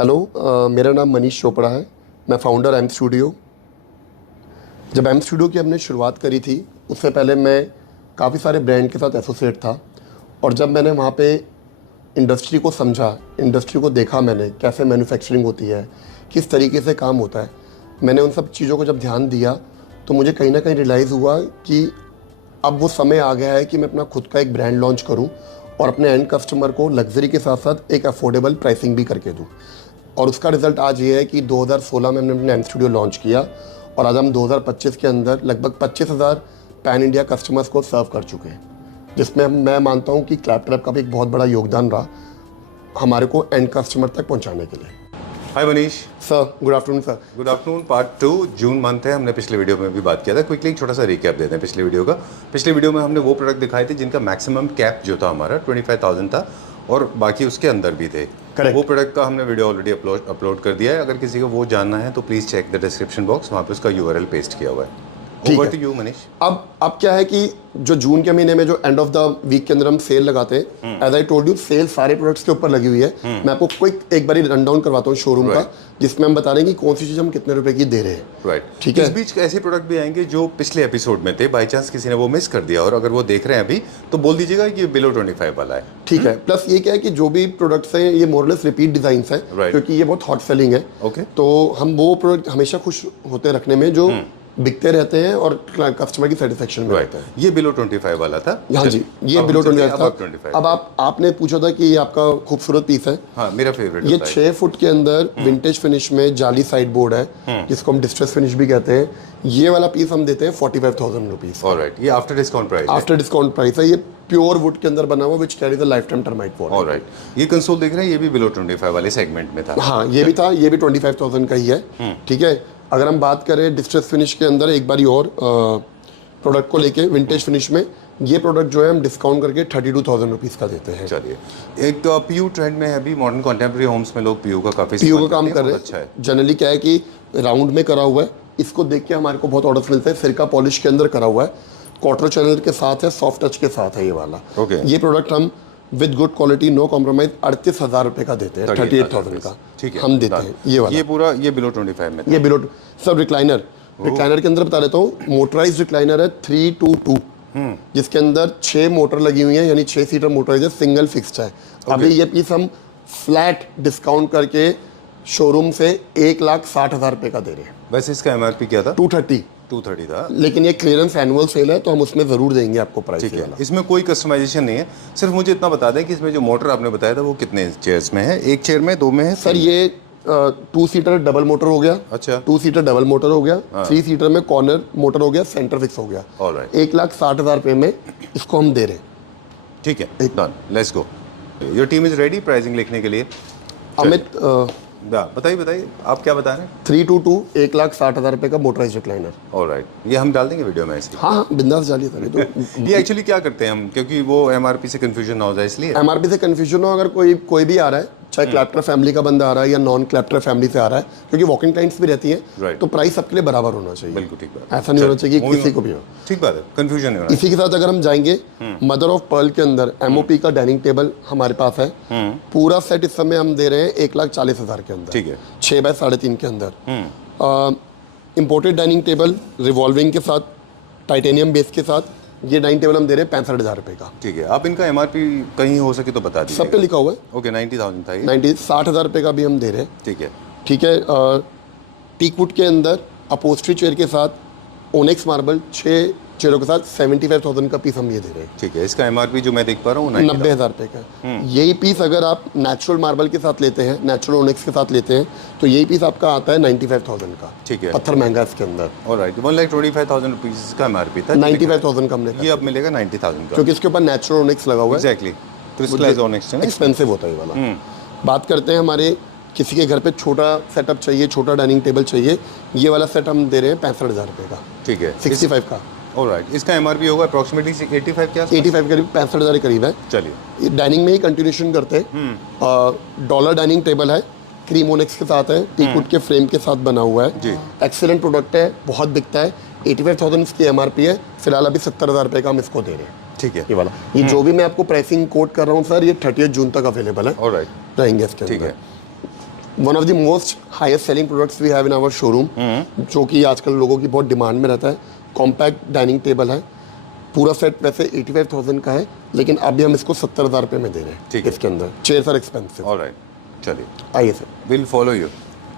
Hello, मेरा नाम मनीष चोपड़ा है। मैं फाउंडर एम स्टूडियो। जब एम स्टूडियो की हमने शुरुआत करी थी उससे पहले मैं काफ़ी सारे ब्रांड के साथ एसोसिएट था, और जब मैंने वहाँ पे इंडस्ट्री को समझा, इंडस्ट्री को देखा, मैंने कैसे मैन्युफैक्चरिंग होती है, किस तरीके से काम होता है, मैंने उन सब चीज़ों को जब ध्यान दिया तो मुझे कहीं ना कहीं रियलाइज़ हुआ कि अब वो समय आ गया है कि मैं अपना खुद का एक ब्रांड लॉन्च करूं और अपने एंड कस्टमर को लग्जरी के साथ साथ एक अफोर्डेबल प्राइसिंग भी करके दूं। और उसका रिजल्ट आज ये है कि 2016 में हमने अपने एम स्टूडियो लॉन्च किया और आज हम 2025 के अंदर लगभग 25,000 पैन इंडिया कस्टमर्स को सर्व कर चुके हैं, जिसमें मैं मानता हूँ कि क्लैपट्रैप का भी एक बहुत बड़ा योगदान रहा हमारे को एंड कस्टमर तक पहुँचाने के लिए। Hi Manish sir, good afternoon sir. Good afternoon. Part 2 June month है। हमने पिछले वीडियो में भी बात किया था। क्विकली एक छोटा सा रिकैप देते हैं पिछले वीडियो का। पिछले वीडियो में हमने वो प्रोडक्ट दिखाए थे जिनका मैक्सिमम कैप जो था हमारा 25,000 था और बाकी उसके अंदर भी थे। Correct. वो प्रोडक्ट का हमने वीडियो ऑलरेडी अपलोड कर दिया है। अगर किसी को वो जानना है तो please check the description box, वहाँ पे उसका URL पेस्ट किया हुआ है। Over to you Manish. अब क्या है कि जो जून के महीने में जो एंड ऑफ द वीक के अंदर हम सेल लगाते हैं, as I told you, sale सारे प्रोडक्ट्स के ऊपर लगी हुई है। मैं आपको क्विक एक बारी रन डाउन करवाता हूँ शोरूम का, जिसमें हम बता रहे हैं कि कौन सी चीज़ हम कितने रुपए की दे रहे हैं। राइट, ठीक है। इस बीच ऐसे प्रोडक्ट भी आएंगे जो पिछले एपिसोड में थे, बाई चांस किसी ने वो मिस कर दिया और अगर वो देख रहे हैं अभी तो बोल दीजिएगा कि बिलो 25 वाला है। ठीक है। प्लस ये क्या है कि जो भी प्रोडक्ट्स हैं ये मोरलेस रिपीट डिजाइन है, क्योंकि ये बहुत हॉट सेलिंग है। ओके, तो हम वो प्रोडक्ट हमेशा खुश होते रखने में जो बिकते रहते हैं और कस्टमर की सेटिस्फेक्शन में रहते हैं। ये बिलो 25 वाला था। हाँ जी, ये बिलो 25 था। अब आपने पूछा था कि ये आपका खूबसूरत पीस है। हाँ, मेरा फेवरेट। ये 6 फुट के अंदर विंटेज फिनिश में जाली साइड बोर्ड है, जिसको हम डिस्ट्रेस फिनिश भी कहते हैं। ये वाला पीस हम देते हैं 45,000 रुपीज। ऑलराइट, ये आफ्टर डिस्काउंट प्राइस है। आफ्टर डिस्काउंट प्राइस है। ये प्योर वुड के अंदर बना हुआ, which carries a life time termite warranty. Alright, ये कंसोल देख रहे हैं, ये भी बिलो 25 वाले सेगमेंट में था। हाँ, ये भी था। ये भी 25,000 का ही है। ठीक है। अगर हम बात करें डिस्ट्रेस फिनिश के अंदर एक बारी और प्रोडक्ट को लेके विंटेज फिनिश में, ये प्रोडक्ट जो है हम डिस्काउंट करके 32,000 रुपीज़ का देते हैं। चलिए, एक पीयू ट्रेंड में है अभी मॉडर्न कंटेम्प्रेरी होम्स में लोग पीयू का काफ़ी पीयू का काम कर रहे हैं। अच्छा है। जनरली क्या है कि राउंड में करा हुआ है, इसको देख के हमारे को बहुत ऑर्डर्स मिलते हैं। सिरका पॉलिश के अंदर करा हुआ है, क्वार्टर चैनल के साथ है, सॉफ्ट टच के साथ है ये वाला। ओके, ये प्रोडक्ट हम with good quality, no compromise 38,000 रुपये का देते हैं। 38,000 का ठीक है, हम देते हैं ये वाला। ये पूरा ये बिलो 25 में था। ये बिलो सब रिक्लाइनर के अंदर बता देता हूँ। मोटराइज रिक्लाइनर है 322, जिसके अंदर 6 मोटर लगी हुई है, यानी 6 सीटर मोटराइज है, सिंगल फिक्स्ड है। अभी ये पीस हम फ्लैट डिस्काउंट करके शोरूम से 1,60,000 रुपये का दे रहे हैं। वैसे इसका MRP क्या था? 230 था, लेकिन ये क्लियरेंस एनुअल सेल है तो हम उसमें जरूर देंगे आपको प्राइस। ठीक है। इसमें कोई कस्टमाइजेशन नहीं है। सिर्फ मुझे इतना बता दें कि इसमें जो मोटर आपने बताया था वो कितने चेयर्स में है? एक चेयर में, 2 में है? सर ये 2 सीटर डबल मोटर हो गया। अच्छा, 2 सीटर डबल मोटर हो गया। 3 सीटर में कॉर्नर मोटर हो गया, सेंटर फिक्स हो गया। ऑलराइट, 1,60,000 रुपये में इसको हम दे रहे हैं। ठीक है, done, let's go. Your team is ready pricing लिखने के लिए। अमित, बताइए आप क्या बता रहे हैं? 322 1,60,000 रुपये का मोटराइज रिक्लाइनर। ऑलराइट, ये हम डाल देंगे वीडियो में ऐसे। हाँ, बिंदास डालिए सर। तो ये एक्चुअली क्या करते हैं हम, क्योंकि वो MRP से कंफ्यूजन ना हो जाए इसलिए। MRP से कंफ्यूजन हो, अगर कोई भी आ रहा है, चाहे क्लैप्टर फैमिली का बंदा आ रहा है या नॉन क्लैप्टर फैमिली से आ रहा है, क्योंकि वॉकिंग क्लाइंट्स भी रहती है, तो प्राइस सबके लिए बराबर होना चाहिए। बिल्कुल ठीक बात। ऐसा नहीं होना चाहिए कि किसी को भी हो। ठीक बात है, कंफ्यूजन नहीं होना। इसी के साथ अगर हम जाएंगे, मदर ऑफ पर्ल के अंदर MOP का डाइनिंग टेबल हमारे पास है। पूरा सेट इस समय हम दे रहे हैं 1,40,000 के अंदर। ठीक है, 6 बाय 3.5 के अंदर। इम्पोर्टेड डाइनिंग टेबल रिवॉल्विंग के साथ, टाइटेनियम बेस के साथ, ये डाइनिंग टेबल हम दे रहे हैं 65,000 रुपये का। ठीक है। आप इनका MRP कहीं हो सके तो बता दीजिए। सब पे लिखा हुआ है। ओके, 90,000 था ये। 60,000 रुपये का भी हम दे रहे हैं। ठीक है। ठीक है। टीकवुड के अंदर अपोस्ट्री चेयर के साथ ओनेक्स मार्बल 6 चेयरों के साथ 75,000 का पीस हम ये दे रहे हैं। ठीक है। इसका MRP जो मैं देख पा रहा हूँ 90,000 रुपये का। यही पीस अगर आप नेचुरल मार्बल के साथ लेते हैं, नेचुरल ओनेक्स के साथ लेते हैं, तो यही पीस आपका आता है 95,000 का। ठीक है। पत्थर महंगा इसके अंदर। ऑलराइट, 1,25,000 रुपीज़ का MRP था। 95,000 का हमने, ये अब मिलेगा 90,000 का, क्योंकि इसके ऊपर नेचुरल ओनेक्स लगा हुआ है। एग्जैक्टली, क्रिस्टलाइज ओनेक्स है ना, एक्सपेंसिव होता है ये वाला। बात करते हैं हमारे किसी के घर पे छोटा सेटअप चाहिए, छोटा डाइनिंग टेबल चाहिए, ये वाला सेट हम दे रहे हैं 65,000 रुपये का। ठीक है, 65 का। ऑलराइट, इसका MRP होगा अप्रॉक्सीमेटली 85 के आसपास। 85 करीब, 65,000 के करीब है। चलिए, डाइनिंग में ही कंटिन्यूशन करते हैं। डॉलर डाइनिंग टेबल है, क्रीम ओनेक्स के साथ है, टीकवुड के फ्रेम के साथ बना हुआ है जी। एक्सीलेंट प्रोडक्ट है, बहुत बिकता है। 85,000 इसकी MRP है। फिलहाल अभी 70,000 रुपये का हम इसको दे रहे हैं। ठीक है, ये वाला, ये जो भी मैं आपको प्राइसिंग कोट कर रहा हूँ सर, ये 30 जून तक अवेलेबल है। ऑलराइट, रहेंगे इसके ठीक है। One of the most highest selling products we have in our showroom, जो कि आजकल लोगों की बहुत डिमांड में रहता है, कॉम्पैक्ट डाइनिंग टेबल है। पूरा सेट वैसे 85,000 का है, लेकिन अभी हम इसको 70,000 रुपये में दे रहे हैं। ठीक है। इसके अंदर चेयर्स आर एक्सपेंसिव। ऑलराइट, चलिए आइए sir. Will follow you.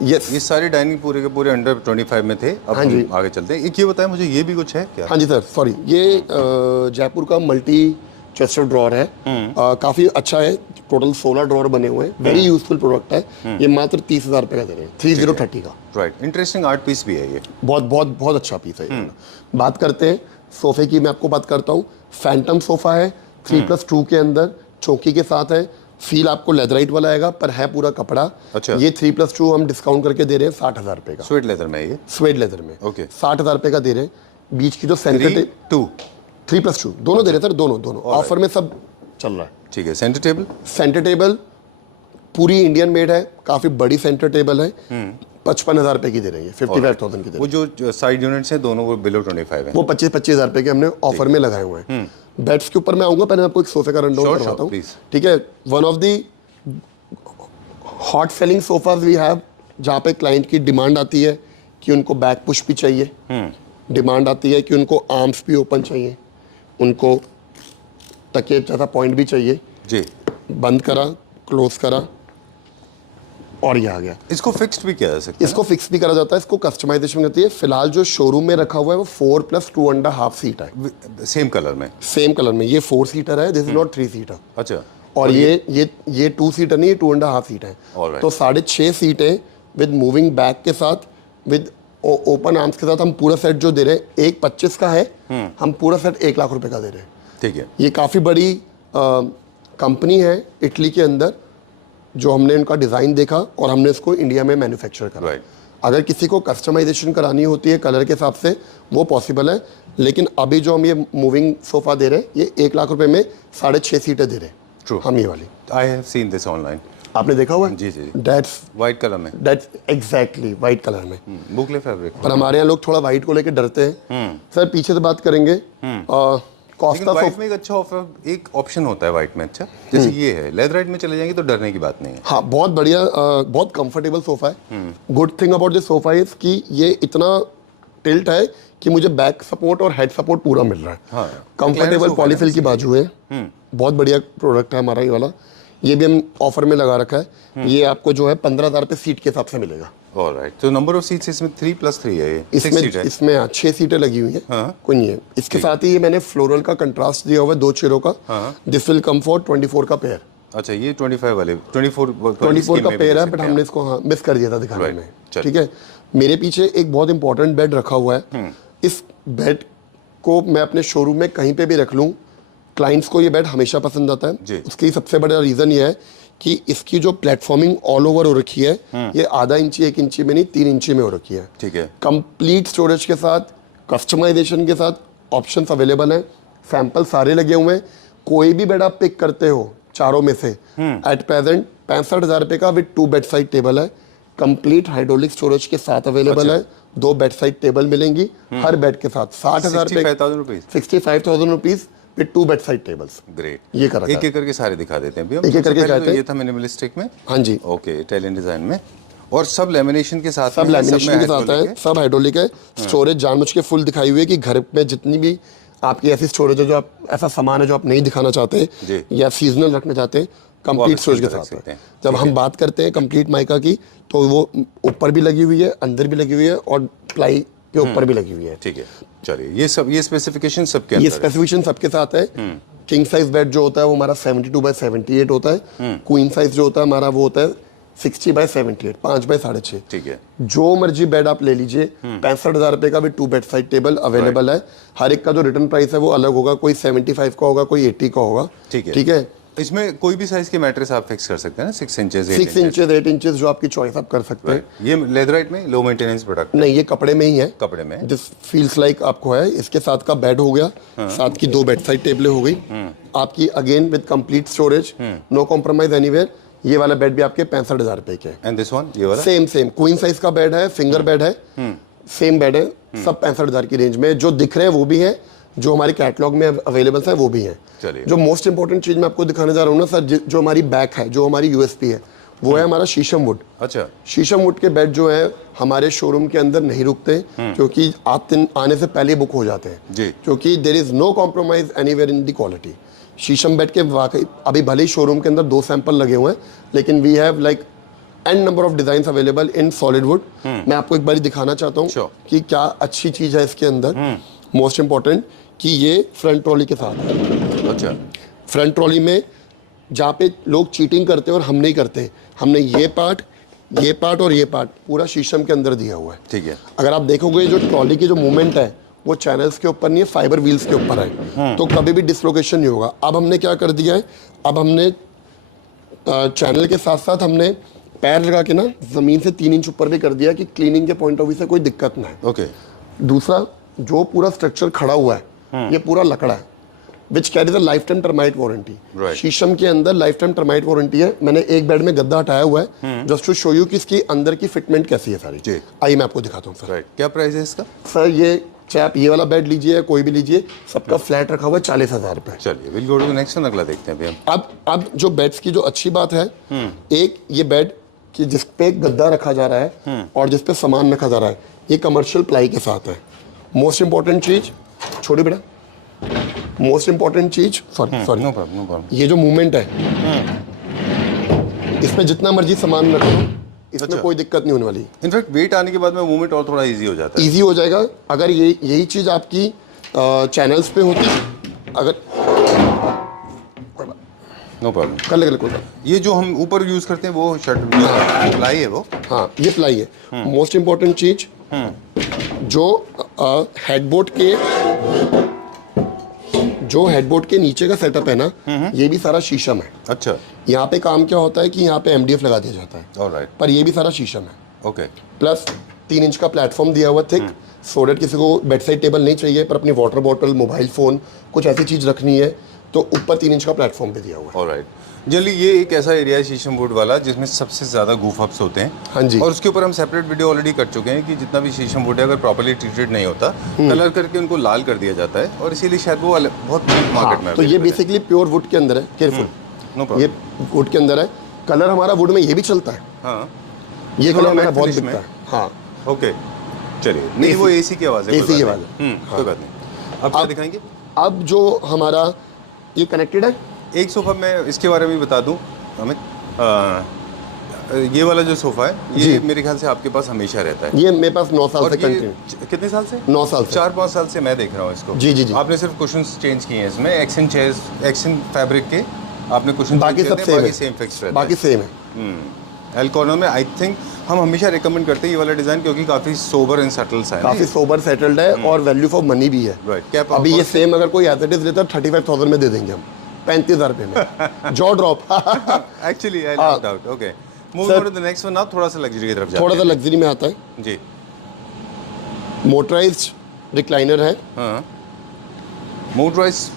Yes. ये सारी डाइनिंग पूरे के पूरे अंडर 25 में थे। अब हाँ जी। हम आगे चलते हैं। एक ये बताएं मुझे, ये भी कुछ है क्या? हाँ जी सर, सॉरी, ये जयपुर का मल्टी चेस्टर ड्रॉर है। काफ़ी अच्छा है, टोटल 16 ड्रॉर बने हुए हैं, वेरी यूजफुल प्रोडक्ट है। ये मात्र 30,000 रुपये का दे रहे हैं, 3030 का। राइट, इंटरेस्टिंग आर्ट पीस भी है ये। बहुत बहुत बहुत अच्छा पीस है ये। बात करते हैं सोफे की, मैं आपको बात करता हूँ। फैंटम सोफा है, 3+2 के अंदर चौकी के साथ है। फील आपको लेदराइट वाला आएगा, पर है पूरा कपड़ा। अच्छा। ये 3+2 हम डिस्काउंट करके दे रहे हैं 60,000 रुपये का। स्वेट लेदर में है ये। स्वेड लेदर में ओके। 60,000 रुपये का दे रहे हैं। बीच की जो सेंटर 3+2 दोनों दे रहे हैं सर, दोनों ऑफर में सब चल रहा है। ठीक है। Centre table? सेंटर टेबल पूरी इंडियन मेड है, काफ़ी बड़ी सेंटर टेबल है। 55,000 रुपये की दे रही है, 55,000 की दे रही है। वो जो साइड यूनिट्स हैं दोनों वो बिलो 25 है। वो 25,000 रुपये के हमने ऑफर में लगाए हुए हैं। बेड्स के ऊपर मैं आऊँगा, पहले मैं आपको एक सोफे का रन डाउन करवाता हूँ। ठीक है। One of the hot selling sofas we have, जहाँ पे क्लाइंट की डिमांड आती है कि उनको बैक पुश भी चाहिए, डिमांड आती है कि उनको आर्म्स भी ओपन चाहिए, उनको तकिए जैसा पॉइंट भी चाहिए जी। बंद करा, क्लोज करा, और ये आ गया। इसको फिक्स्ड भी किया जा सकता है? इसको फिक्स भी करा जाता है, इसको कस्टमाइजेशन होती है। फिलहाल जो शोरूम में रखा हुआ है वो 4+2.5 सीट है, सेम कलर में। सेम कलर में। ये 4 सीटर है, दिस इज नॉट 3 सीटर। अच्छा। और ये 2 सीटर नहीं, ये 2.5 सीट है। Alright. तो 6.5 सीटें विद मूविंग बैक के साथ, विद ओपन आर्म्स के साथ हम पूरा सेट जो दे रहे हैं, एक 25 का है, हम पूरा सेट 1 लाख रुपए का दे रहे हैं। ठीक है। ये काफ़ी बड़ी कंपनी है इटली के अंदर, जो हमने इनका डिज़ाइन देखा और हमने इसको इंडिया में मैन्युफैक्चर करा। Right. अगर किसी को कस्टमाइजेशन करानी होती है कलर के हिसाब से, वो पॉसिबल है। लेकिन अभी जो हम ये मूविंग सोफ़ा दे रहे हैं, ये 1 लाख रुपए में 6.5 सीटें दे रहे हैं। True. हम ये वाली I have seen this online. आपने देखा हुआ है? जी जी। दैट्स वाइट कलर में। एग्जैक्टली वाइट कलर में। बुकले फैब्रिक। पर हमारे यहाँ लोग थोड़ा वाइट को लेकर डरते हैं। सर पीछे से बात करेंगे। लेकिन कॉस्टा वाइट में एक अच्छा ऑफर, एक ऑप्शन होता है वाइट में। अच्छा, जैसे ये है, लेदराइट में चले जाएंगे तो डरने की बात नहीं है। हाँ, बहुत बढ़िया, बहुत कंफर्टेबल सोफा है। Good thing about this sofa is कि ये इतना टिल्ट है कि मुझे बैक सपोर्ट और हेड सपोर्ट पूरा मिल रहा है। हाँ, कंफर्टेबल पॉलीफिल की बाजू है। बहुत बढ़िया प्रोडक्ट है हमारा ये वाला। ये भी हम ऑफर में लगा रखा है। ये आपको जो है 15,000 रुपये सीट के हिसाब से मिलेगा। ऑलराइट। तो नंबर ऑफ सीट्स इसमें 3+3 है, ये 6 सीट है। इसमें 6 सीटें लगी हुई हैं। कोई नहीं है। इसके साथ ही ये मैंने फ्लोरल का कंट्रास्ट दिया हुआ है 2 चेयरों का। दिस विल कम फॉर 24 का पेयर। अच्छा, ये 25 वाले 24 का पेयर है, बट हमने इसको मिस कर दिया था दिखाने में। ठीक है। मेरे पीछे एक बहुत इंपॉर्टेंट बेड रखा हुआ है। इस बेड को मैं अपने शोरूम में कहीं पे भी रख लूँ, क्लाइंट्स को ये बेड हमेशा पसंद आता है। उसकी सबसे बड़ा रीज़न ये है कि इसकी जो प्लेटफॉर्मिंग ऑल ओवर हो रखी है, ये आधा इंची 1 इंची में नहीं 3 इंची में हो रखी है। ठीक है। कंप्लीट स्टोरेज के साथ, कस्टमाइजेशन के साथ ऑप्शंस अवेलेबल हैं। सैंपल सारे लगे हुए हैं। कोई भी बेड आप पिक करते हो चारों में से, एट प्रेजेंट 65,000 रुपये का विद 2 बेड साइड टेबल है। कंप्लीट हाइड्रोलिक स्टोरेज के साथ अवेलेबल है। 2 बेड साइड टेबल मिलेंगी हर बेड के साथ। 60,000 रुपये, 65,000 rupees with 2 bed side tables. Great. ये कर रखा है। एक करके सारे दिखा देते हैं भैया। एक करके दिखाते हैं। ये था मिनिमलिस्टिक में। हाँ जी। ओके, इटालियन डिजाइन में, और सब लेमिनेशन के साथ, सब लैमिनेशन के साथ है, सब हाइड्रोलिक है। स्टोरेज जानबूझ के फुल दिखाई हुई है कि घर में जितनी भी आपकी ऐसी स्टोरेज है, जो आप ऐसा सामान है जो आप नहीं दिखाना चाहते या सीजनल रखना चाहते हैं, कंप्लीट स्टोरेज के साथ है। जब हम बात करते हैं कंप्लीट माइका की, तो वो ऊपर भी लगी हुई है, अंदर भी लगी हुई है, और प्लाई के ऊपर भी लगी हुई है। ठीक है। चलिए, ये स्पेसिफिकेशन सबके अंदर ये स्पेसिफिकेशन सबके साथ है। किंग साइज बेड जो होता है वो हमारा 72/78 होता है। क्वीन साइज जो होता है हमारा वो होता है 60/78, 5/6.5। ठीक है। जो मर्जी बेड आप ले लीजिए। 65,000 रुपये का भी 2 बेड साइड टेबल अवेलेबल है। हर एक का जो रिटर्न प्राइस है वो अलग होगा, कोई 75 का होगा, कोई 80 का होगा। ठीक है। इसमें कोई भी साइज के मैट्रेस आप फिक्स कर सकते हैं ना, 6 इंचेस, 6 इंचेस, 8 इंचेस, जो आपकी चॉइस आप कर सकते हैं। ये लेदराइट में लो मेंटेनेंस प्रोडक्ट नहीं, ये कपड़े में ही है। कपड़े में दिस फील्स लाइक आपको है। इसके साथ का बेड हो गया, साथ की 2 बेड साइड टेबलें हो गई आपकी, again with complete storage, no compromise anywhere. ये वाला बेड भी आपके 65,000 रुपए के। एंड दिस वन, ये वाला सेम क्वीन साइज का बेड है, फिंगर बेड है, सेम बेड है। सब 65,000 की रेंज में जो दिख रहे हैं वो भी है, जो हमारे कैटलॉग में अवेलेबल है वो भी है। चलिए। जो मोस्ट इंपॉर्टेंट चीज मैं आपको दिखाने जा रहा हूँ ना सर, जो हमारी बैक है, जो हमारी यूएसपी है, वो है हमारा शीशम वुड। अच्छा, शीशम वुड के बेड जो है हमारे शोरूम के अंदर नहीं रुकते, क्योंकि आने से पहले बुक हो जाते हैं जी। क्योंकि there is no compromise anywhere in the quality. Sheesham bed के वाकई अभी भले ही शोरूम के अंदर 2 सैंपल लगे हुए हैं, लेकिन we have like an number of design available in solid wood. मैं आपको एक बार दिखाना चाहता हूँ Sure. कि क्या अच्छी चीज़ है इसके अंदर। मोस्ट इंपॉर्टेंट कि ये फ्रंट ट्रॉली के साथ है। अच्छा, फ्रंट ट्रॉली में जहाँ पे लोग चीटिंग करते हैं और हम नहीं करते, हमने ये पार्ट और ये पार्ट पूरा शीशम के अंदर दिया हुआ है। ठीक है। अगर आप देखोगे जो ट्रॉली की जो मूवमेंट है वो चैनल्स के ऊपर नहीं है, फाइबर व्हील्स के ऊपर है, तो कभी भी डिसलोकेशन नहीं होगा। अब हमने क्या कर दिया है, अब हमने चैनल के साथ साथ हमने पैर लगा के ना ज़मीन से 3 इंच ऊपर भी कर दिया कि क्लीनिंग के पॉइंट ऑफ व्यू से कोई दिक्कत ना है। ओके। दूसरा, जो पूरा स्ट्रक्चर खड़ा हुआ है ये पूरा लकड़ा है, which carries a life time termite warranty. Right. शीशम के अंदर लाइफ टाइम टर्माइट वारंटी है। मैंने एक बेड में गद्दा हटाया हुआ है जस्ट टू शो यू कि इसकी अंदर की फिटमेंट कैसी है सारी। जी। आइए मैं आपको दिखाता हूँ सर। राइट, क्या प्राइस है इसका? सर ये चाहे आप ये वाला बेड लीजिए या कोई भी लीजिए, सबका फ्लैट रखा हुआ है 40,000 रुपये। चलिए, will go to next one, अगला देखते हैं अभी हम। अब जो बेड्स की जो अच्छी बात है, एक ये बेड कि जिस पे गद्दा रखा जा रहा है और जिस पे सामान रखा जा रहा है, ये कमर्शियल प्लाई के साथ है। मोस्ट इंपॉर्टेंट चीज, छोड़ी बेटा, मोस्ट इंपॉर्टेंट चीज, sorry no problem, no problem. ये जो मूवमेंट है, इसमें जितना मर्जी सामान रखो, इसमें अच्छा। कोई दिक्कत नहीं होने वाली। इनफैक्ट वेट आने के बाद में मूवमेंट और थोड़ा इजी हो जाता है। इजी हो जाएगा। अगर यही चीज आपकी चैनल्स पे होती, अगर नो प्रॉब्लम। कर ले कोई बात। ये जो हम ऊपर यूज करते हैं वो शर्ट प्लाई है वो? हाँ, ये प्लाई है। मोस्ट इंपॉर्टेंट चीज, जो हेडबोर्ड के नीचे का सेटअप है ना, ये भी सारा शीशम है। अच्छा, यहाँ पे काम क्या होता है कि यहाँ पे MDF लगा दिया जाता है, ऑलराइट, पर ये भी सारा शीशम है। ओके। प्लस 3 इंच का प्लेटफॉर्म दिया हुआ थिक, सो दैट किसी को बेड साइड टेबल नहीं चाहिए पर अपनी वाटर बॉटल, मोबाइल फ़ोन, कुछ ऐसी चीज़ रखनी है तो ऊपर 3 इंच का प्लेटफॉर्म भी दिया हुआ है। ऑलराइट। जनरली ये एक ऐसा एरिया है शीशम वुड वाला जिसमें सबसे ज़्यादा गूफ अप्स होते हैं। हाँ जी। और उसके ऊपर हम सेपरेट वीडियो ऑलरेडी कर चुके हैं कि जितना भी शीशम वुड है अगर प्रॉपर्ली ट्रीटेड नहीं होता, कलर करके उनको लाल कर दिया जाता है और इसीलिए शायद वो बहुत मार्केट में। तो ये बेसिकली प्योर वुड के अंदर है, केयरफुल, नो ये प्रॉब्लम। वुड के अंदर है। कलर हमारा वुड में ये भी चलता है, हाँ, ये थोड़ा कलर मेरा matte बहुत finish बिकता में। है। हाँ, ओके, चलिए। नहीं, वो AC की आवाज़ है। AC की आवाज़ है। कोई बात नहीं। अब क्या दिखाएंगे? अब जो हमारा ये कनेक्टेड है, एक सोफ़ा मैं इसके बारे में बता दूं अमित, ये वाला जो सोफ़ा है ये मेरे ख्याल से आपके पास हमेशा रहता है। ये मेरे पास 9 साल और से ये कंटिन्यू, कितने साल से? 9 साल से। 4-5 साल से मैं देख रहा हूँ इसको। जी, जी, जी। आपने सिर्फ कुशन्स चेंज किए हैं इसमें, एक्सन चेयर्स, एक्सन फैब्रिक के आपने कुशन बाकी सब सेम है, सेम फिक्स रहता बाकी सेम है। एल कॉर्नर में आई थिंक हम हमेशा रिकमेंड करते हैं ये वाला डिज़ाइन क्योंकि काफ़ी सोबर एंड सटल सा है। काफी सोबर सेटल्ड है और वैल्यू फॉर मनी भी है। राइट, क्या अभी ये सेम अगर कोई एज इट इज लेता 35,000 में दे देंगे हम, 35,000 रुपये में। Jaw drop. Actually I loved out. Okay, move on to the next one. Now थोड़ा सा लग्जरी की तरफ जाते थोड़ा सा लग्जरी में आता है। हैं। जी, मोटराइज्ड रिक्लाइनर है। हाँ, मोटराइज,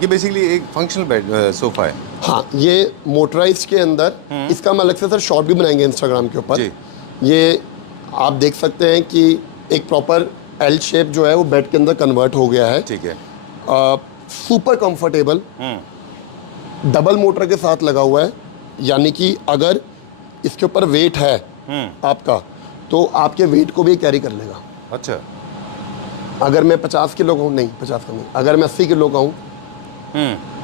ये बेसिकली एक फंक्शनल बेड सोफा है। हाँ, ये मोटराइज के अंदर इसका हम अलग से सर शॉर्ट भी बनाएंगे इंस्टाग्राम के ऊपर। जी। ये आप देख सकते हैं कि एक प्रॉपर एल शेप जो है वो बेड के अंदर कन्वर्ट हो गया है। ठीक है। सुपर कंफर्टेबल, डबल मोटर के साथ लगा हुआ है, यानी कि अगर इसके ऊपर वेट है आपका तो आपके वेट को भी कैरी कर लेगा। अच्छा, अगर मैं 50 किलो का हूँ, नहीं 50 का नहीं, अगर मैं 80 किलो का हूँ,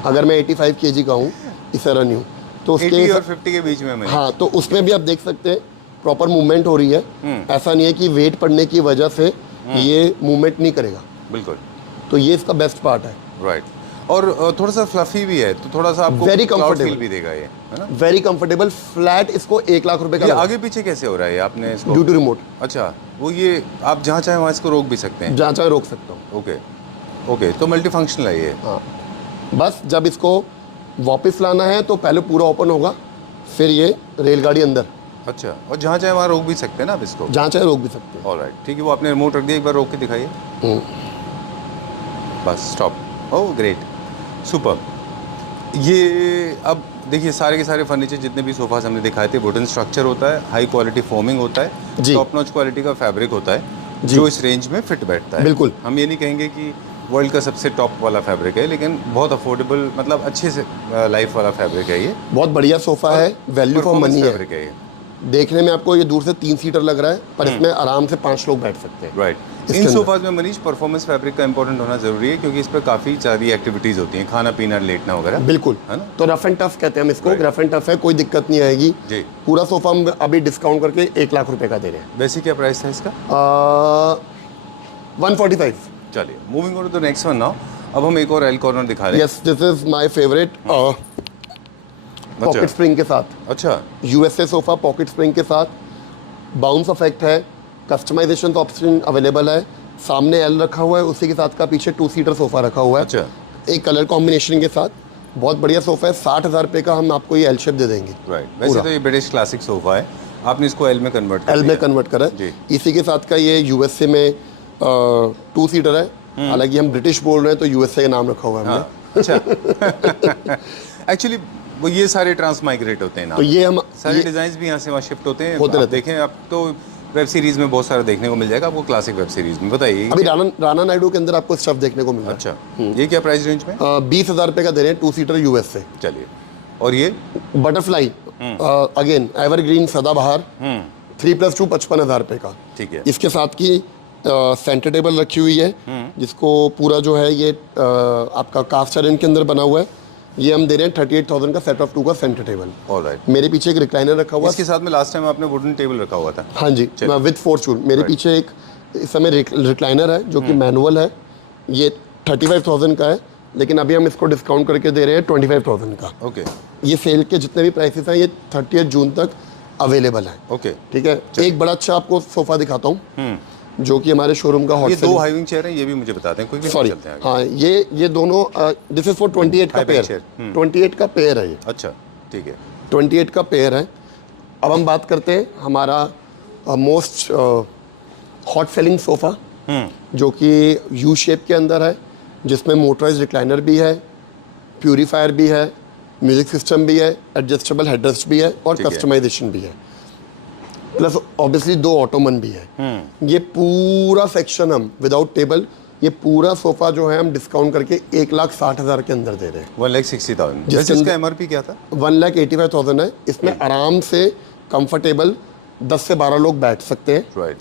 अगर मैं 85 kg का हूँ, इसे रन हूँ तो 80 और 50 के बीच में मैं। हाँ, तो उसमें भी आप देख सकते हैं प्रॉपर मूवमेंट हो रही है। ऐसा नहीं है कि वेट पड़ने की वजह से ये मूवमेंट नहीं करेगा, बिल्कुल, तो ये इसका बेस्ट पार्ट है। राइट। और थोड़ा सा फ्लफी भी है तो थोड़ा सा आपको Very cloud comfortable. feel भी देगा ये, है ना? वेरी कंफर्टेबल, फ्लैट इसको 1 लाख रुपए का ये लगा। आगे पीछे कैसे हो रहा है ये आपने इसको? ड्यू टू रिमोट, अच्छा, वो ये आप जहाँ चाहे वहाँ इसको रोक भी सकते हैं। जहाँ चाहे रोक सकता हूँ। ओके, ओके, तो मल्टी फंक्शनल है ये। हाँ, बस जब इसको वापस लाना है तो पहले पूरा ओपन होगा, फिर ये रेलगाड़ी अंदर, अच्छा, और जहाँ चाहे वहाँ रोक भी सकते हैं ना आप इसको? जहाँ चाहे रोक भी सकते हैं। ऑलराइट, ठीक है, वो आपने रिमोट रख दिया, एक बार रोक के दिखाइए। Bus stop. Oh great, super. ये अब देखिए सारे के सारे फर्नीचर जितने भी सोफास हमने दिखाए थे, वुडन स्ट्रक्चर होता है, हाई क्वालिटी फोमिंग होता है, जी। टॉप नॉच क्वालिटी का फैब्रिक होता है जी। जो इस रेंज में फिट बैठता है। बिल्कुल। हम ये नहीं कहेंगे कि वर्ल्ड का सबसे टॉप वाला फैब्रिक है, लेकिन बहुत अफोर्डेबल, मतलब अच्छे से लाइफ वाला फैब्रिक है ये। बहुत बढ़िया सोफ़ा है, वैल्यू फॉर मनी है। फैब्रिक है ये। देखने में आपको ये दूर से 3 सीटर लग रहा है, पर इसमें आराम से 5 लोग बैठ सकते हैं। राइट। इन सोफाज में मनीष परफॉर्मेंस फैब्रिक का इंपॉर्टेंट होना जरूरी है, क्योंकि इस पर काफ़ी सारी एक्टिविटीज़ होती हैं, खाना पीना लेटना वगैरह। बिल्कुल, है ना? तो रफ एंड टफ कहते हैं हम इसको, रफ एंड टफ है, कोई दिक्कत नहीं आएगी जी। पूरा सोफ़ा हम अभी डिस्काउंट करके 1 लाख रुपए का दे रहे हैं। वैसे क्या प्राइस था इसका? 145। चलिए, moving on to the next one now. अब हम एक और एल कॉर्नर दिखा रहे हैं। Yes, this is my favourite, pocket spring के साथ। अच्छा, यूएसए सोफ़ा पॉकेट स्प्रिंग के साथ, बाउंस इफेक्ट है, कस्टमाइजेशन ऑप्शन अवेलेबल है। सामने एल रखा हुआ है, उसी के साथ का पीछे 2 सीटर सोफ़ा रखा हुआ है। अच्छा। एक कलर कॉम्बिनेशन के साथ बहुत बढ़िया सोफ़ा है। 60,000 रुपये का हम आपको ये एल शेप दे देंगे। राइट। वैसे तो ये ब्रिटिश क्लासिक सोफा है, आपने इसको एल में कन्वर्ट कर एल दिया। में कन्वर्ट करा है। जी। इसी के साथ का ये यूएसए में 2 सीटर है। हालांकि हम ब्रिटिश बोल रहे हैं तो यूएसए का नाम रखा हुआ है हमने। हाँ, अच्छा। एक्चुअली वो ये सारे ट्रांस माइग्रेट होते हैं ना, तो ये हम सारे डिजाइन भी यहाँ से वहाँ शिफ्ट होते हैं। होते आप रहते हैं। देखें, आप तो वेब सीरीज में बहुत सारा देखने को मिल जाएगा आपको, क्लासिक वेब सीरीज में। बताइए। अभी राना नायडू के अंदर आपको स्टफ देखने को मिल रहा है। अच्छा, ये क्या प्राइस रेंज में? 20,000 रुपये का दे रहे हैं 2 सीटर यूएसए। चलिए, और ये बटरफ्लाई अगेन एवरग्रीन सदाबहार 3+2 55,000 रुपये का। ठीक है। इसके साथ की सेंटर टेबल रखी हुई है, जिसको पूरा जो है ये आपका कास्ट आयरन के अंदर बना हुआ है। ये हम दे रहे हैं 38,000 का सेट ऑफ 2 का सेंटर टेबल। ऑलराइट। मेरे पीछे एक रिक्लाइनर रखा हुआ है। इसके साथ में लास्ट टाइम आपने वुडन टेबल रखा हुआ था। हाँ जी, विद फॉर्चून। मेरे पीछे एक इस समय रिक्लाइनर है जो कि मैनुअल है। ये 35,000 का है, लेकिन अभी हम इसको डिस्काउंट करके दे रहे हैं 25,000 का। ओके। ये सेल के जितने भी प्राइसेस हैं ये 30 जून तक अवेलेबल है। ओके। ठीक है। एक बड़ा अच्छा आपको सोफा दिखाता हूँ जो कि हमारे शोरूम का हॉट ये 2 हाईविंग चेयर हैं, ये भी मुझे बता दें, कोई भी सॉरी, चलते हैं आगे। हाँ ये दोनों दिस इज फॉर 28 का High back पेयर। chair, 28 का पेयर है ये। अच्छा, ठीक है। 28 का पेयर है। अब हम बात करते हैं हमारा मोस्ट हॉट सेलिंग सोफ़ा, जो कि यू शेप के अंदर है, जिसमें मोटराइज रिक्लाइनर भी है, प्यूरीफायर भी है, म्यूजिक सिस्टम भी है, एडजस्टेबल हेडरेस्ट भी है और ठीक है। कस्टमाइजेशन भी है, प्लस ऑब्वियसली 2 ऑटोमन भी है। ये पूरा सेक्शन हम विदाउट टेबल, ये पूरा सोफ़ा जो है हम डिस्काउंट करके 1,60,000 के अंदर दे रहे हैं। 1,60,000। जिसके वैसे इसका अंदर- एमआरपी क्या था? 1,85,000 है। इसमें आराम से कंफर्टेबल 10 से 12 लोग बैठ सकते हैं। राइट।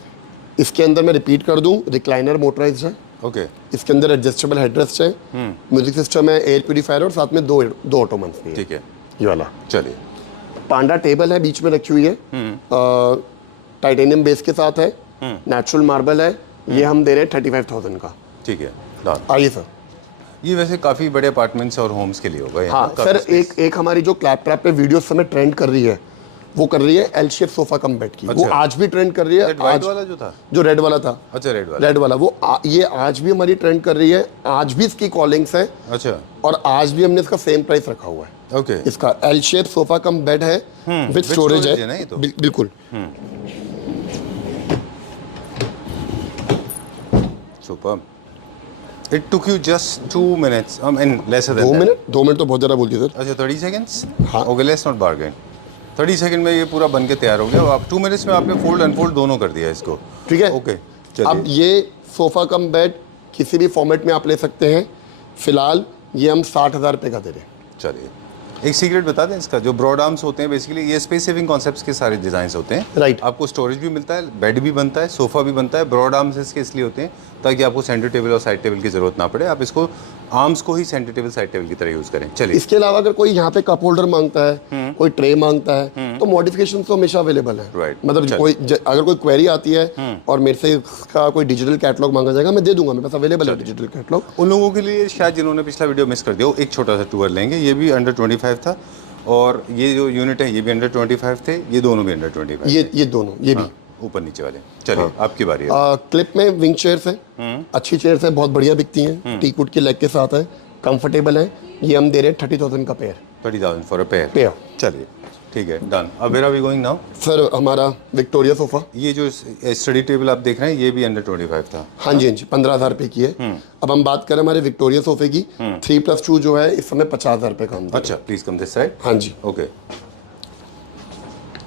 इसके अंदर मैं रिपीट कर दूं, रिक्लाइनर मोटराइज्ड है, ओके। इसके अंदर एडजस्टेबल हेडरेस्ट है, म्यूजिक सिस्टम है, एयर प्यूरीफायर और साथ में दो ऑटोमन्स भी है। ठीक है, ये वाला चलिए। पांडा टेबल है, बीच में रखी हुई है, टाइटेनियम बेस के साथ है, नेचुरल मार्बल है। ये हम दे रहे हैं 35,000 का। ठीक है, डन। आइए सर। ये वैसे काफ़ी बड़े अपार्टमेंट्स और होम्स के लिए होगा यहाँ हाँ पर, सर, काफी space। एक हमारी जो क्लैप ट्रैप पे वीडियो समय ट्रेंड कर रही है, वो कर रही है L shape sofa cum bed की। वो अच्छा। आज भी ट्रेंड कर रही है। रेड वाइट आज वाला जो था? जो रेड वाला था, अच्छा, रेड वाला। रेड वाला वो ये आज भी हमारी ट्रेंड कर रही है। आज भी इसकी कॉलिंग्स है अच्छा, और आज भी हमने इसका सेम प्राइस रखा हुआ है। ओके। इसका L shape sofa cum bed है, विद स्टोरेज storage है, है ना ये तो? बिल्कुल। Super. It took you just 2 minutes, and lesser than 2 that. Minute 2 minute तो बहुत ज़्यादा बोलती है सर। अच्छा, 30 seconds? हाँ। Okay, let's not bargain. 30 second में ये पूरा बन के तैयार हो गया और आप 2 मिनट्स में आपने फोल्ड अनफोल्ड दोनों कर दिया इसको। ठीक है। ओके, अब चलिए। ये सोफा कम बेड किसी भी फॉर्मेट में आप ले सकते हैं। फिलहाल ये हम 60,000 रुपये का दे रहे हैं। चलिए, एक सीक्रेट बता दें इसका, जो ब्रॉड आर्म्स होते हैं बेसिकली ये स्पेस सेविंग कॉन्सेप्ट्स के सारे डिजाइन होते हैं। राइट। आपको स्टोरेज भी मिलता है, बेड भी बनता है, सोफा भी बनता है। ब्रॉड आर्म्स इसके इसलिए होते हैं ताकि आपको सेंटर टेबल और साइड टेबल की जरूरत ना पड़े, आप इसको आर्म्स को ही सेंटर टेबल साइड टेबल की तरह यूज करें। चलिए। इसके अलावा अगर कोई यहाँ पे कप होल्डर मांगता है, कोई ट्रे मांगता है, तो मॉडिफिकेशन तो हमेशा अवेलेबल है। Right. मतलब चलिए। अगर कोई क्वेरी आती है और मेरे से इसका कोई डिजिटल कैटलॉग मांगा जाएगा, मैं दे दूंगा, मेरे पास अवेलेबल है डिजिटल कैटलॉग। उन लोगों के लिए शायद जिन्होंने पिछला वीडियो मिस कर दिया हो, एक छोटा सा टूर लेंगे। ये भी अंडर 25 था और ये जो यूनिट है ये भी अंडर 25 थे, ये दोनों भी अंडर 25। ये दोनों, ये भी ऊपर नीचे वाले। चलिए, आपकी बारी है। क्लिप में विंग चेयर्स हैं, अच्छी चेयर्स हैं, बहुत बढ़िया बिकती हैं, टीक वुड के लेग के साथ है, कंफर्टेबल है। ये हम दे रहे हैं 30,000 का pair. 30,000 for a pair. Pair. चलिए, ठीक है, डन। अब where are we going now? Sir हमारा विक्टोरिया सोफा, ये जो स्टडी टेबल आप देख रहे हैं ये भी अंडर 25 था। हाँ जी 15,000 रुपये की है। अब हम बात करें हमारे विक्टोरिया सोफे की, 3+2 जो है इस समय 50,000 रुपये का हम दे रहे अच्छा, प्लीज कम दिस साइड। हैं। हाँ जी, ओके,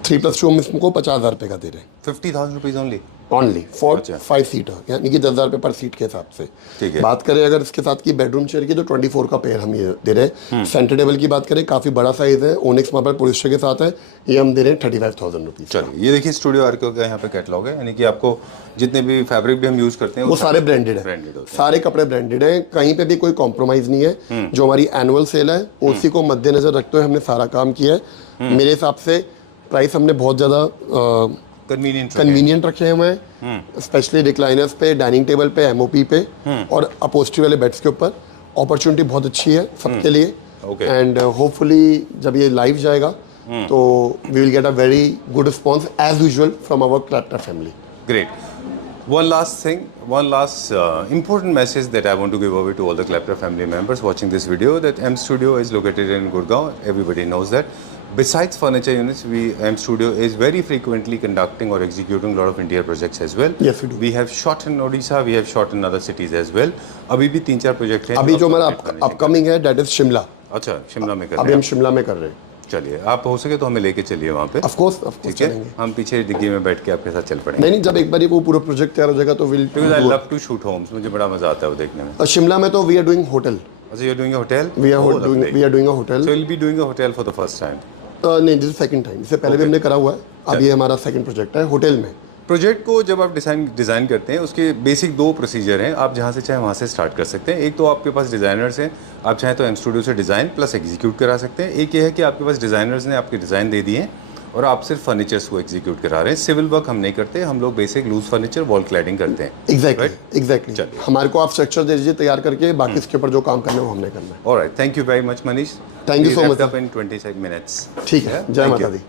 3+2 हम इसको 50,000 रुपये का दे रहे हैं। 50,000 रुपीज ओनली। ओनली फॉर अच्छा। 5 सीटर, यानी कि 10,000 रुपये पर सीट के हिसाब से। ठीक है। बात करें अगर इसके साथ की बेडरूम चेयर की तो 24 का पेयर हम ये दे रहे हैं। सेंटर टेबल की बात करें काफ़ी बड़ा साइज़ है, ओनिक्स मार्बल पॉलिस्टर के साथ है, ये हम दे रहे हैं 35,000 रुपीज़। चलिए ये देखिए स्टूडियो आर्कियो का यहाँ पे कैटलॉग है, यानी कि आपको जितने भी फैब्रिक भी हम यूज़ करते हैं वो सारे ब्रांडेड है, ब्रांडेड होते हैं। सारे कपड़े ब्रांडेड हैं, कहीं पे भी कोई कॉम्प्रोमाइज़ नहीं है। जो हमारी एनुअल सेल है उसी को मद्देनजर रखते हुए हमने सारा काम किया है। मेरे हिसाब से प्राइस हमने बहुत ज़्यादा कन्वीनियंट रखे हुए हैं, स्पेशली रिक्लाइनर्स पे, डाइनिंग टेबल पे, एमओपी पे और अपहोल्स्ट्री वाले बेड्स के ऊपर। अपॉर्चुनिटी बहुत अच्छी है सबके लिए एंड होपफुली जब ये लाइव जाएगा तो we will get a very good response as usual from our clapter family. Great. One last thing, one last important message that I want to give away to all the Clapter family members watching this video, that M Studio is located in Gurgaon. Everybody knows that. Besides furniture units, M Studio is very frequently conducting or executing a lot of interior projects as well. Yes, we do. We have shot in Odisha, we have shot in other cities as well. अभी भी 3-4 project हैं। अभी जो हमारा upcoming है date is Shimla. अच्छा, शिमला में कर रहे अभी हैं। हम शिमला में कर रहे हैं। चलिए, आप हो सके तो हमें लेके चलिए वहाँ पे। ऑफ कोर्स ठीक है, चलेंगे। हम पीछे डिग्गी में बैठ के आपके साथ चल पड़ेंगे। नहीं, जब एक बार ये वो पूरा प्रोजेक्ट तैयार हो जाएगा तो will Because I love to shoot homes, मुझे बड़ा मजा आता है वो देखने में। शिमला में तो वी आर डूइंग होटल, अच्छा, you're doing a hotel? We Oh, are lovely. Doing a hotel. So you'll be doing a hotel for the first time. नहीं, दिस सेकंड टाइम, इससे पहले भी हमने करा हुआ है, अब ये हमारा सेकंड प्रोजेक्ट है होटल में। प्रोजेक्ट को जब आप डिज़ाइन करते हैं, उसके बेसिक 2 प्रोसीजर हैं। आप जहाँ से चाहें वहाँ से स्टार्ट कर सकते हैं। एक तो आपके पास डिज़ाइनर्स हैं, आप चाहें तो एम स्टूडियो से डिज़ाइन प्लस एग्जीक्यूट करा सकते हैं। एक ये है कि आपके पास डिज़ाइनर्स ने आपके डिज़ाइन दे दिए हैं और आप सिर्फ फर्नीचर्स को एग्जीक्यूट करा रहे हैं। सिविल वर्क हम नहीं करते, हम लोग basic loose furniture, wall cladding करते हैं। एग्जैक्टली चलिए। हमारे को आप स्ट्रक्चर दे दीजिए तैयार करके, बाकी इसके ऊपर जो काम करना है वो हमने करना है। Alright, thank you very much Manish. Thank you so much, up in 26 minutes. ठीक है, जय माता दी।